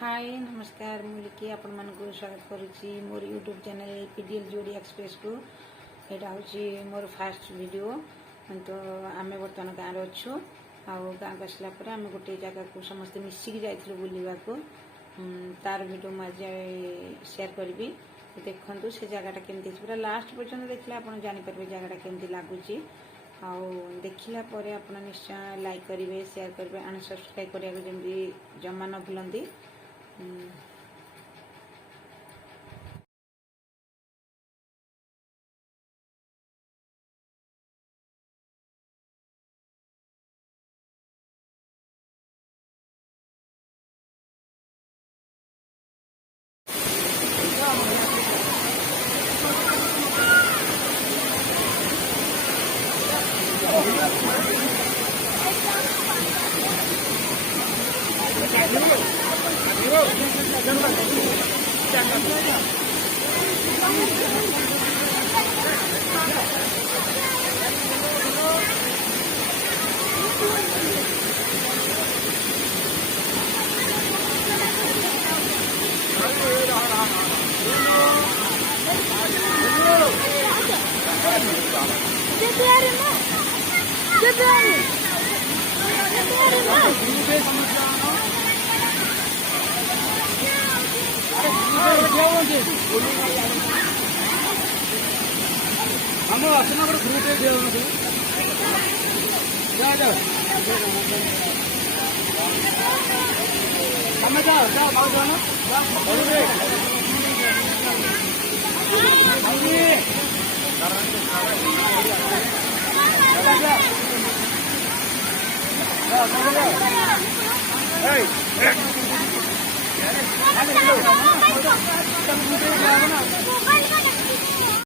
हाय नमस्कार मुझे आपण मानक स्वागत करुच्ची मोर यूट्यूब चैनल पीडीएल जोड़ी एक्सप्रेस को यहाँ हूँ मोर फास्ट वीडियो। तो आम बर्तमान गाँव अच्छु गाँव को आसला आम गोटे जगह को समस्ते मिसिकी जाइलु बुलवा को तार वीडियो मुझे शेयर करी। देखु से जगहटा केमती पूरा लास्ट पर्यटन देखले आप जापर जगहटा केमती लगुच देखला आप निश्चय लाइक करेंगे शेयर करेंगे एंड सब्सक्राइब करने जमी जमा न भूलती। हम असना ग्रुप जाओ